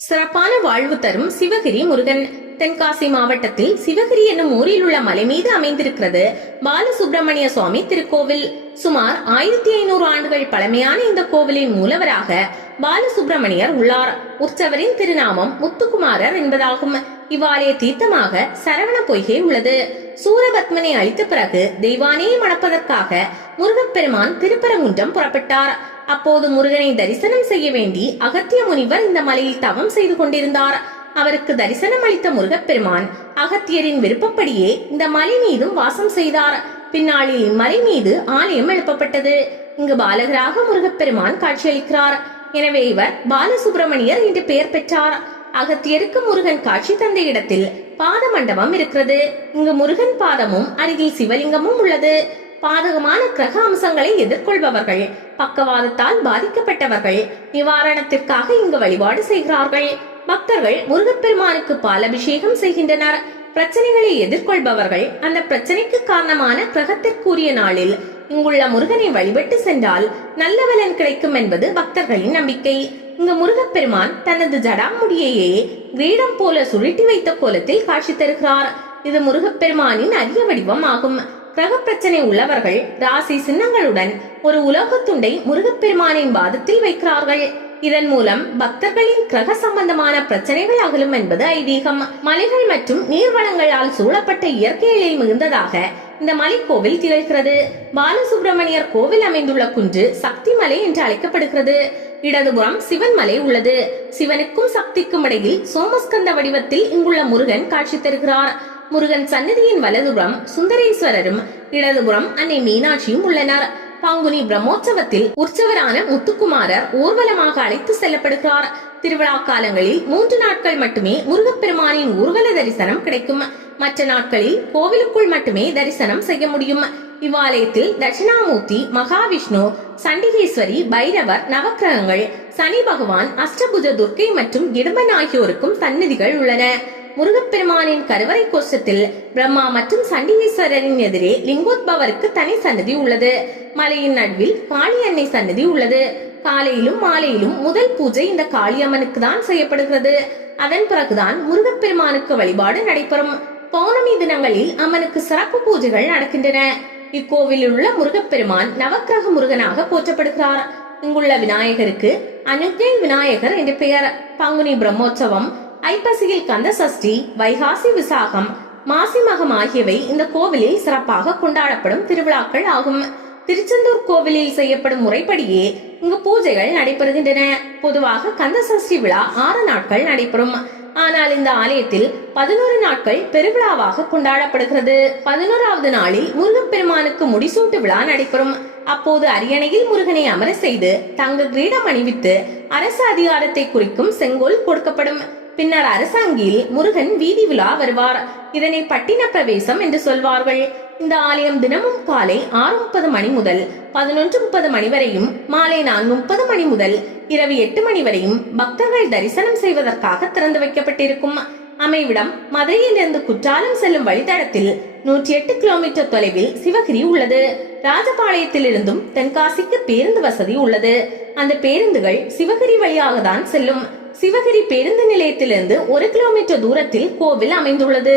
சிறப்பான வாழ்வு தரும் சிவகிரி முருகன். தென்காசி மாவட்டத்தில் சிவகிரி என்னும் ஊரில் உள்ள மலை மீது அமைந்திருக்கிறது பாலசுப்பிரமணிய சுவாமி திருக்கோவில். சுமார் ஆயிரத்தி ஐநூறு ஆண்டுகள் பழமையான இந்த கோவிலின் மூலவராக பாலசுப்பிரமணியர் உள்ளார். உற்சவரின் திருநாமம் முத்துக்குமாரர் என்பதாகும். இவ்வாலய தீர்த்தமாக சரவண பொய்கை உள்ளது. சூரபத்மனை அழித்த பிறகு தெய்வானையை மணப்பதற்காக முருகப்பெருமான் திருப்பரங்குன்றம் புறப்பட்டார். அப்போது முருகனை தரிசனம் செய்ய வேண்டி அகத்திய முனிவர் இந்த மலையில் தவம் செய்து கொண்டிருந்தார். அவருக்கு தரிசனம் அளித்த முருகப்பெருமான் அகத்தியரின் விருப்பப்படியே இந்த மலை மீதும் வாசம் செய்தார். பின்னாளில் இம்மலை மீது ஆலயம் எழுப்பப்பட்டது. இங்கு பாலகராக முருகப்பெருமான் காட்சியளிக்கிறார். எனவே இவர் பாலசுப்பிரமணியர் என்று பெயர் பெற்றார். அகத்தியருக்கு முருகன் காட்சி தந்த இடத்தில் பாத மண்டபம் இருக்கிறது. இங்கு முருகன் பாதமும் அருகில் சிவலிங்கமும் உள்ளது. பாதகமான கிரக அம்சங்களை எதிர்கொள்பவர்கள் பக்கவாதத்தால் பாதிக்கப்பட்டவர்கள் நிவாரணத்திற்காக இங்கு வழிபாடு செய்கிறார்கள். பக்தர்கள் முருகப்பெருமானுக்கு பாலபிஷேகம் செய்கின்றனர். பிரச்சனைகளை எதிர்கொள்பவர்கள் அந்த பிரச்சனைக்கு காரணமான கிரகத்திற்குரிய நாளில் இங்குள்ள முருகனை வழிபட்டு சென்றால் நல்ல பலன் கிடைக்கும் என்பது பக்தர்களின் நம்பிக்கை. இங்கு முருகப்பெருமான் தனது ஜடாமுடியையே வேடம் போல சுருட்டி வைத்த கோலத்தில் காட்சி தருகிறார். இது முருகப்பெருமானின் அரிய வடிவம் ஆகும் கிரக பிரச்சனை உள்ளவர்கள் ராசி சின்னங்களுடன் ஒரு உலோகத்துண்டை முருகப்பெருமானின் பாதத்தில் வைக்கிறார்கள். இதன் மூலம் பக்தர்களின் கிரக சம்பந்தமான பிரச்சனைகள் அகலும் என்பது ஐதீகம். மலைகள் மற்றும் நீர்வளங்களால் சூழப்பட்ட இயற்கையிலே மிகுந்ததாக இந்த மலைக்கோவில் திகழ்கிறது. பாலசுப்பிரமணியர் கோவில் அமைந்துள்ள குன்று சக்தி மலை என்று அழைக்கப்படுகிறது. இடதுபுறம் சிவன் மலை உள்ளது. சிவனுக்கும் சக்திக்கும் இடையில் சோமஸ்கந்த வடிவத்தில் இங்குள்ள முருகன் காட்சி தருகிறார். முருகன் சன்னதியின் வலதுபுறம் சுந்தரேஸ்வரரும் இடதுபுறம் அன்னை மீனாட்சியும் உள்ளனர். பாங்குனி பிரம்மோற்சவத்தில் உற்சவரான முத்துக்குமாரர் ஊர்வலமாக அழைத்து செல்லப்படுகிறார். திருவிழா காலங்களில் மூன்று நாட்கள் மட்டுமே முருகப்பெருமானின் ஊர்வல தரிசனம் கிடைக்கும். மற்ற நாட்களில் கோவிலுக்குள் மட்டுமே தரிசனம் செய்ய முடியும். இவ்வாலயத்தில் தட்சிணாமூர்த்தி மகாவிஷ்ணு சண்டிகேஸ்வரி பைரவர் நவக்கிரகங்கள் சனி பகவான் அஷ்டபுஜ துர்க்கை மற்றும் இடும்பன் ஆகியோருக்கும் சன்னதிகள் உள்ளன. முருகப்பெருமானின் கருவறை கோஷத்தில் பிரம்மா மற்றும் சண்டிகேஸ்வரரின் எதிரே லிங்கோத்பவருக்கு தனி சன்னதி உள்ளது. மலையின் நடுவில் காளி அன்னை சன்னதி உள்ளது. காலையிலும் மாலையிலும் முதல் பூஜை இந்த காளியம்மனுக்கு தான் செய்யப்படுகிறது. அதன் பிறகுதான் முருகப்பெருமானுக்கு வழிபாடு நடைபெறும். பௌர்ணமி தினங்களில் அம்மனுக்கு சிறப்பு பூஜைகள் நடக்கின்றன. இக்கோவிலில் உள்ள முருகப்பெருமான் நவக்கிரக முருகனாக போற்றப்படுகிறார். இங்குள்ள விநாயகருக்கு அனுஜை விநாயகர் என்ற பெயர். பங்குனி பிரம்மோற்சவம் ஐப்பசியில் கந்த சஷ்டி வைகாசி விசாகம் மாசி மகம் ஆகியவை இந்த கோவிலில் சிறப்பாக கொண்டாடப்படும் திருவிழாக்கள் ஆகும். திருச்செந்தூர் கோவிலில் செய்யப்படும் முறைப்படியே இங்கு பூஜைகள் நடைபெறுகின்றன. பொதுவாக கந்த சஷ்டி விழா ஆறு நாட்கள் நடைபெறும். ஆனால் இந்த ஆலயத்தில் பதினோரு நாட்கள் பெருவிழாவாக கொண்டாடப்படுகிறது. பதினோராவது நாளில் முருகப்பெருமானுக்கு முடிசூட்டு விழா நடைபெறும். அப்போது அரியணையில் முருகனை அமர செய்து தங்க கிரீடம் அணிவித்து அரசு அதிகாரத்தை குறிக்கும் செங்கோல் கொடுக்கப்படும். பின்னர் அரசாங்கியில் முருகன் வீதி விழா வருவார். இதனை பட்டின பிரவேசம் என்று சொல்வார்கள். இந்த ஆலயம் தினமும் காலை ஆறு முப்பது மணி முதல் பதினொன்று முப்பது மணி வரையும் மாலை நான்கு முப்பது மணி முதல் இரவு எட்டு மணி வரையும் பக்தர்கள் தரிசனம் செய்வதற்காக திறந்து வைக்கப்பட்டிருக்கும். அமைவிடம் மதுரையிலிருந்து குற்றாலம் செல்லும் வழித்தடத்தில் நூற்றி எட்டு கிலோமீட்டர் தொலைவில் சிவகிரி உள்ளது. ராஜபாளையத்திலிருந்தும் தென்காசிக்கு பேருந்து வசதி உள்ளது. அந்த பேருந்துகள் சிவகிரி வழியாக தான் செல்லும். சிவகிரி பேருந்து நிலையத்திலிருந்து ஒரு கிலோமீட்டர் தூரத்தில் கோவில் அமைந்துள்ளது.